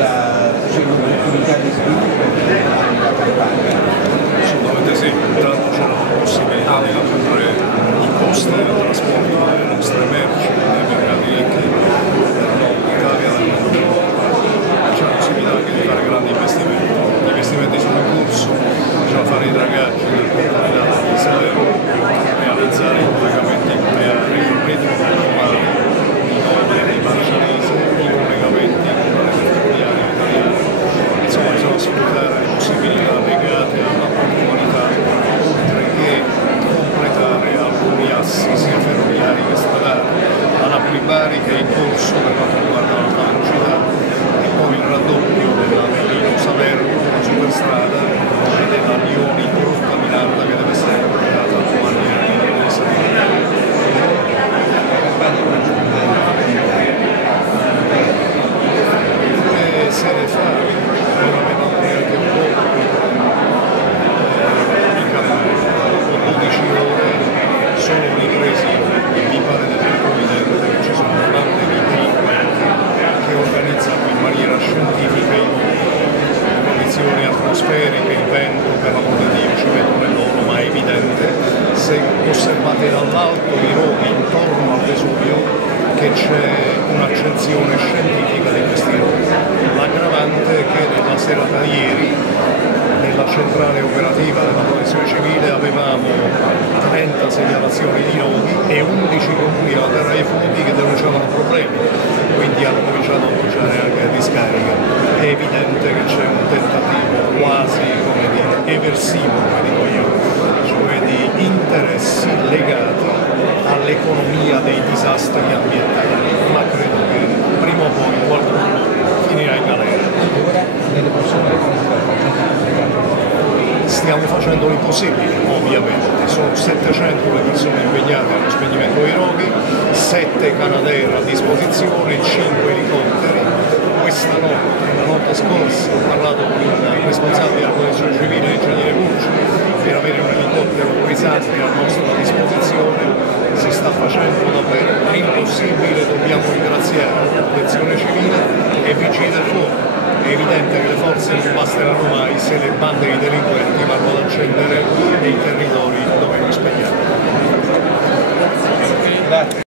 sia un'opportunità di sviluppo per la campagna? Assolutamente sì, intanto c'è la possibilità di ridurre i costi del trasporto delle nostre merci nei mercati ricchi del nord Italia e del nord. C'è la possibilità anche di fare grandi investimenti. Gli investimenti sono in corso, bisogna fare i dragaggi del porto finale di Salerno, realizzare i collegamenti nucleari, il retroportuale di Novi e di Marcianise, i collegamenti con le ferroviarie italiane. Insomma, bisogna sfruttare le possibilità legate alla portualità, oltre che completare alcuni assi sia ferroviari che stradali. La Napoli-Bari che è in corso per quanto riguarda l'alta velocità, e poi il raddoppio della Avellino-Salerno, la superstrada, e della Lioni-Grotta-Minarda che deve essere completata a 2 anni e di salire. Se ne fa, non avevamo neanche un po' il calendario, con 12 ore solo ripresi, e mi pare del tutto evidente che ci sono bande di delinquenti che organizzano in maniera scientifica le condizioni atmosferiche, il vento, per l'amor di Dio ci vedono loro, ma è evidente se osservate dall'alto i roghi intorno al Vesuvio che c'è un'accensione scientifica di questi roghi. L'aggravante è che nella serata di ieri, nella centrale operativa della Protezione Civile, avevamo 30 segnalazioni di roghi e 11 comuni alla terra dei fuochi che denunciavano problemi, quindi hanno cominciato a bruciare anche le discariche. È evidente che c'è un tentativo quasi, come dire, eversivo, come dico io, cioè di interessi legati all'economia dei disastri ambientali, ma credo che prima o poi qualcuno finirà in galera. Ora nelle prossime Stiamo facendo l'impossibile, ovviamente, sono 700 le persone impegnate nello spegnimento dei roghi, 7 Canadair a disposizione, 5 elicotteri. Questa notte, la notte scorsa, ho parlato con il responsabile della Protezione Civile, l'ingegnere Curci, per avere un elicottero pesante a nostra disposizione. Si sta facendo davvero l'impossibile, dobbiamo ringraziare la Protezione Civile e i Vigili del Fuoco. È evidente che le forze non basteranno mai se le bande di delinquenti vanno ad accendere nei territori dove noi spegniamo.